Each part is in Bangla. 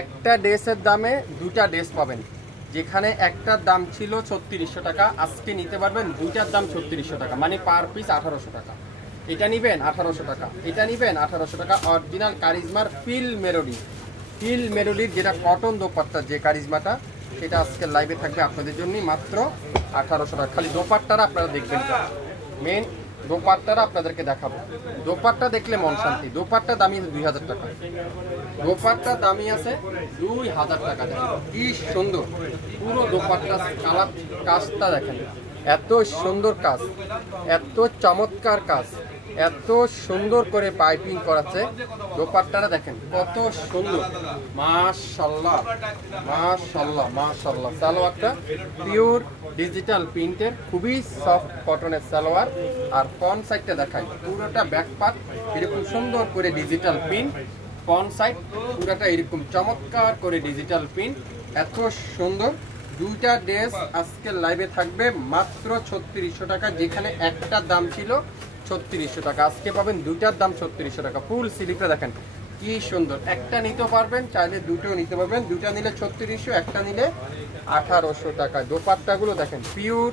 একটা ড্রেসের দামে দুটা ড্রেস পাবেন। যেখানে একটার দাম ছিল 3600 টাকা, আজকে নিতে পারবেন দুইটার দাম 3600 টাকা, মানে পার পিস 1800 টাকা। এটা নিবেন 1800 টাকা, এটা নিবেন 1800 টাকা। অরিজিনাল কারিজমার ফিল মেরোডির যেটা কটন দোপাট্টা, যে কারিজমাটা, সেটা আজকে লাইভে থাকবে আপনাদের জন্য মাত্র 1800 টাকা। খালি দোপাট্টারা আপনারা দেখবেন, মেন দোপাট্টারা আপনাদেরকে দেখাবো। দোপাট্টা দেখলে মন শান্তি। দোপাট্টা দামি 2000 টাকা, দোপাট্টা দামি আছে 2000 টাকা। কি সুন্দর পুরো দোপাট্টা কালার, কাজটা দেখেন, এত সুন্দর কাজ, এত চমৎকার কাজ, এত সুন্দর করে পাইপিং করাচ্ছে। দোপাট্টাটা দেখেন কত সুন্দর, মাশাআল্লাহ মাশাআল্লাহ মাশাআল্লাহ। সালোয়ারটা পিওর ডিজিটাল প্রিন্টের, খুবই সফট কটনের সালোয়ার। আর ফ্রন্ট সাইডটা দেখাই, পুরোটা ব্যাক পার্ট এরকম সুন্দর করে ডিজিটাল প্রিন্ট, ফ্রন্ট সাইড পুরোটা এরকম চমৎকার করে ডিজিটাল প্রিন্ট, এত সুন্দর। দুইটা ড্রেস আজকে লাইভে থাকবে মাত্র 3600 টাকা। যেখানে একটার দাম ছিল 3600 টাকা, আজকে পাবেন দুইটার দাম 3600 টাকা। ফুল সিলিকটা দেখেন কি সুন্দর, একটা নিতে পারবেন, চাইলে দুটো নিতে পারবেন। দুটা নিলে 3600, একটা নিলে 1800 টাকা। দোপাট্টাগুলো দেখেন পিওর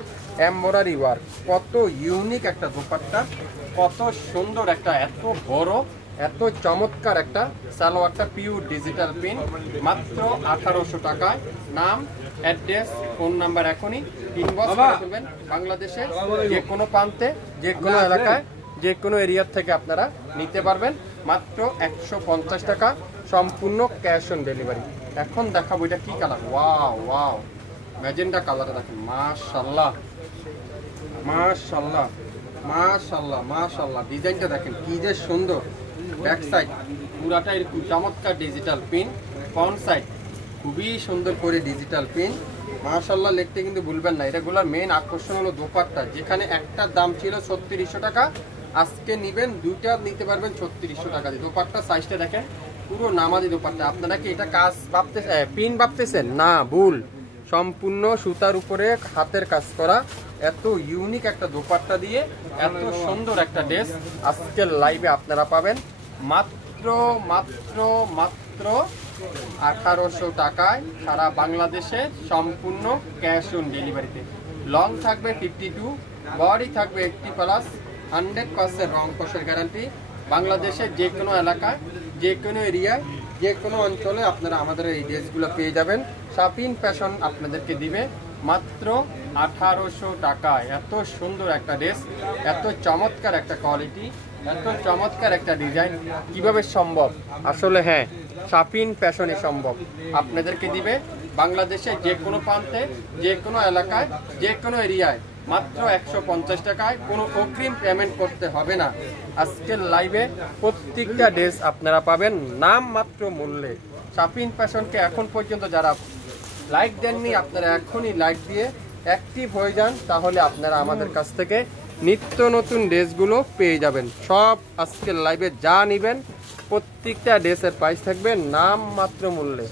এমব্রয়ডারি ওয়ার্ক, কত ইউনিক একটা দোপাট্টা, কত সুন্দর একটা, এত বড়, এত চমৎকার একটা সালোয়ারটা পিওর ডিজিটাল প্রিন্ট, মাত্র 1800 টাকায়। নাম, অ্যাড্রেস, ফোন নাম্বার এখনই ইনবক্স করে দেবেন। বাংলাদেশে যে কোনো প্রান্তে, যে কোনো এলাকায়, যে কোনো এরিয়ার থেকে আপনারা নিতে পারবেন মাত্র 150 টাকা, সম্পূর্ণ ক্যাশ অন ডেলিভারি। এখন দেখাবো এটা কি কালার, ওয়াও ওয়াও, ম্যাজেন্ডা কালারটা দেখেন, মাশাআল্লাহ মাশাআল্লাহ মাশাআল্লাহ মাশাআল্লাহ। ডিজাইনটা দেখেন কি যে সুন্দর, ব্যাক সাইড পুরাটা এরকম চমৎকার ডিজিটাল পিন, ফ্রন্ট সাইড খুবই সুন্দর করে ডিজিটাল পিন, মাশাআল্লাহ লিখতে কিন্তু ভুলবেন না। এটাগুলোর মেন আকর্ষণ হলো দোপাট্টা। যেখানে একটার দাম ছিল 3600 টাকা, আজকে নিবেন দুইটা নিতে পারবেন 3600 টাকা দিয়ে। দোপাট্টা সাইজটা দেখেন, পুরো নামাজি দোপাট্টা। আপনারা কি এটা কাজ ভাবতেছেন, পিন ভাবতেছেন? না, ভুল, সম্পূর্ণ সুতার উপরে হাতের কাজ করা, এত ইউনিক একটা দোপাট্টা দিয়ে এত সুন্দর একটা ড্রেস আজকের লাইভে আপনারা পাবেন মাত্র মাত্র মাত্র 1800 টাকায়, সারা বাংলাদেশে সম্পূর্ণ ক্যাশ অন ডেলিভারিতে। লং থাকবে 52, বডি থাকবে 80+, 100% রং কষের গ্যারান্টি। বাংলাদেশের যে কোনো এলাকায়, যে কোনো এরিয়ায়, যে কোনো অঞ্চলে আপনারা আমাদের এই ড্রেসগুলো পেয়ে যাবেন। শাপিন ফ্যাশন আপনাদেরকে দিবে মাত্র 1800 টাকায়। এত সুন্দর একটা ড্রেস, এত চমৎকার একটা কোয়ালিটি, এত চমৎকার একটা ডিজাইন, কিভাবে সম্ভব? আসলে হ্যাঁ, শাপিন ফ্যাশনে সম্ভব। আপনাদেরকে দিবে বাংলাদেশে যে কোনো প্রান্তে, যে কোনো এলাকায়, যে কোনো এরিয়ায় মাত্র 150 টাকায়। কোনো অগ্রিম পেমেন্ট করতে হবে না। আজকের লাইভে প্রত্যেকটা ড্রেস আপনারা পাবেন নাম মাত্র মূল্যে। শাপিন ফ্যাশনকে এখন পর্যন্ত যারা লাইক দেননি, আপনারা এখনই লাইক দিয়ে অ্যাক্টিভ হয়ে যান, তাহলে আপনারা আমাদের কাছ থেকে নিত্য নতুন ড্রেসগুলো পেয়ে যাবেন। সব আজকের লাইভে যা নেবেন প্রত্যেকটা ড্রেসের প্রাইস থাকবে নাম মাত্র মূল্যে।